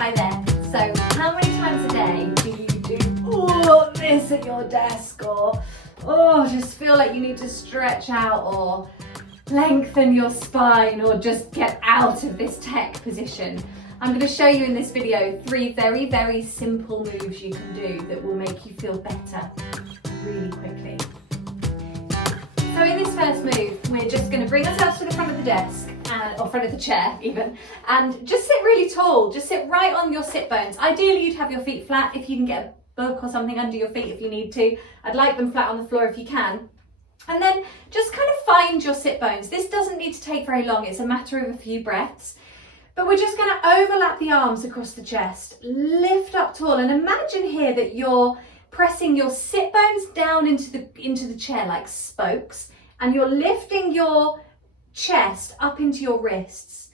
Hi there. So how many times a day do you do this at your desk, or just feel like you need to stretch out or lengthen your spine or just get out of this tech position? I'm going to show you in this video 3 very, very simple moves you can do that will make you feel better really quickly. So in this first move, we're just going to bring ourselves to the front of the desk, or front of the chair even, and just sit really tall. Just sit right on your sit bones. Ideally you'd have your feet flat. If you can get a book or something under your feet if you need to. I'd like them flat on the floor if you can. And then just kind of find your sit bones. This doesn't need to take very long. It's a matter of a few breaths. But we're just going to overlap the arms across the chest, lift up tall, and imagine here that you're pressing your sit bones down into the chair like spokes, and you're lifting your chest up into your wrists.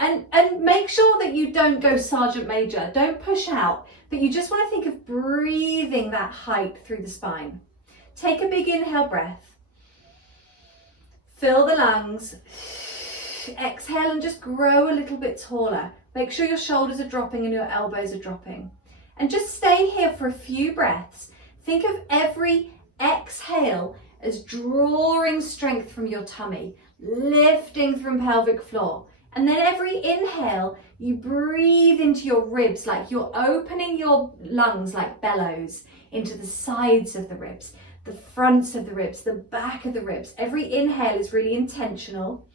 And make sure that you don't go Sergeant Major, don't push out, but you just want to think of breathing that height through the spine. Take a big inhale breath, fill the lungs, exhale and just grow a little bit taller. Make sure your shoulders are dropping and your elbows are dropping. And just stay here for a few breaths. Think of every exhale as drawing strength from your tummy, lifting from pelvic floor. And then every inhale, you breathe into your ribs like you're opening your lungs like bellows into the sides of the ribs, the fronts of the ribs, the back of the ribs. Every inhale is really intentional.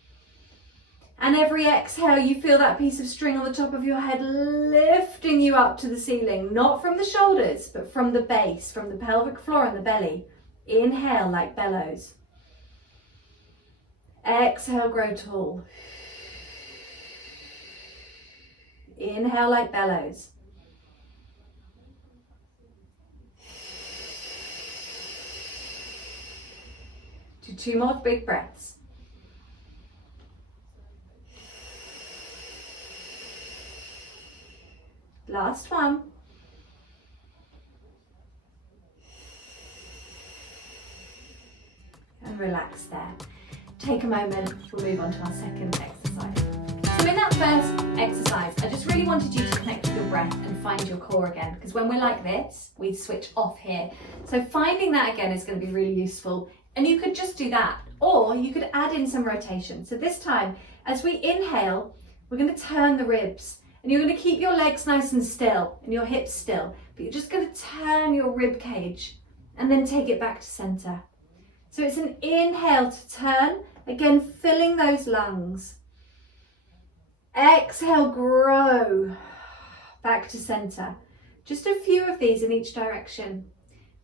And every exhale, you feel that piece of string on the top of your head lifting you up to the ceiling, not from the shoulders, but from the base, from the pelvic floor and the belly. Inhale like bellows. Exhale, grow tall. Inhale like bellows. Do 2 more big breaths. Last one. And relax there. Take a moment, we'll move on to our second exercise. So in that first exercise, I just really wanted you to connect with your breath and find your core again, because when we're like this, we switch off here. So finding that again is going to be really useful, and you could just do that, or you could add in some rotation. So this time, as we inhale, we're going to turn the ribs, and you're going to keep your legs nice and still and your hips still, but you're just going to turn your rib cage and then take it back to center. So it's an inhale to turn, again filling those lungs. Exhale, grow back to center. Just a few of these in each direction.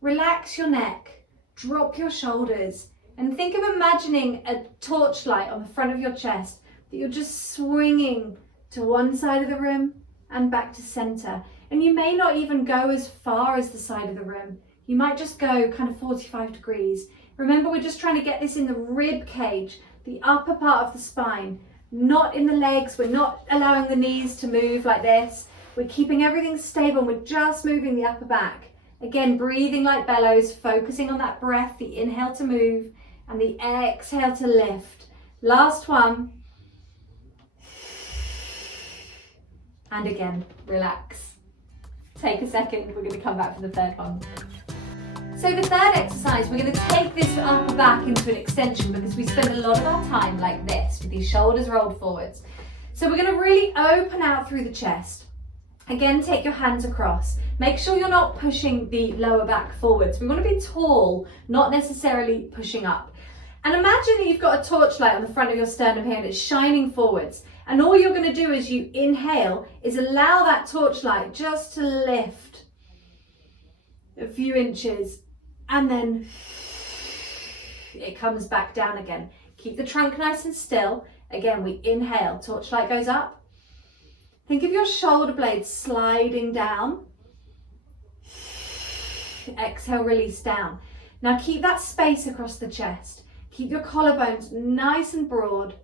Relax your neck, drop your shoulders, and think of imagining a torchlight on the front of your chest that you're just swinging to one side of the room and back to center. And you may not even go as far as the side of the room. You might just go kind of 45 degrees. Remember, we're just trying to get this in the rib cage, the upper part of the spine, not in the legs. We're not allowing the knees to move like this. We're keeping everything stable. We're just moving the upper back. Again, breathing like bellows, focusing on that breath, the inhale to move and the exhale to lift. Last one. And again, relax. Take a second, we're going to come back for the third one. So the third exercise, we're going to take this upper back into an extension, because we spend a lot of our time like this with these shoulders rolled forwards. So we're going to really open out through the chest. Again, take your hands across. Make sure you're not pushing the lower back forwards. We want to be tall, not necessarily pushing up. And imagine that you've got a torchlight on the front of your sternum here and it's shining forwards. And all you're going to do as you inhale is allow that torchlight just to lift a few inches, and then it comes back down again. Keep the trunk nice and still. Again, we inhale, torchlight goes up. Think of your shoulder blades sliding down. Exhale, release down. Now keep that space across the chest. Keep your collarbones nice and broad.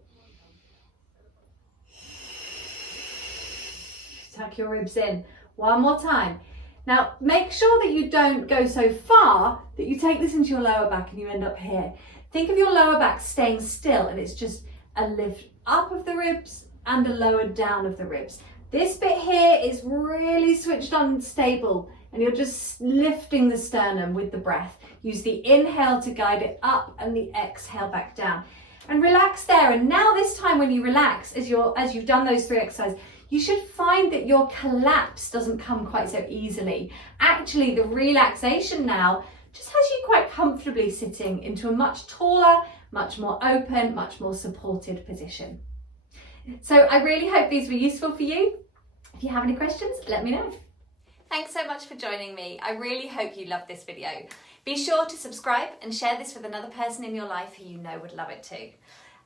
Tuck your ribs in. One more time. Now make sure that you don't go so far that you take this into your lower back and you end up here. Think of your lower back staying still, and it's just a lift up of the ribs and a lower down of the ribs. This bit here is really switched on and stable, and you're just lifting the sternum with the breath. Use the inhale to guide it up and the exhale back down. And relax there. And now this time when you relax, as you've done those 3 exercises, you should find that your collapse doesn't come quite so easily. Actually, the relaxation now just has you quite comfortably sitting into a much taller, much more open, much more supported position. So I really hope these were useful for you. If you have any questions, let me know. Thanks so much for joining me. I really hope you loved this video. Be sure to subscribe and share this with another person in your life who you know would love it too.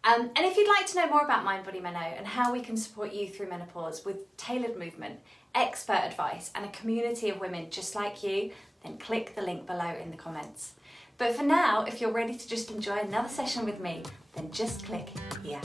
And if you'd like to know more about Mind Body Menno and how we can support you through menopause with tailored movement, expert advice and a community of women just like you, then click the link below in the comments. But for now, if you're ready to just enjoy another session with me, then just click here.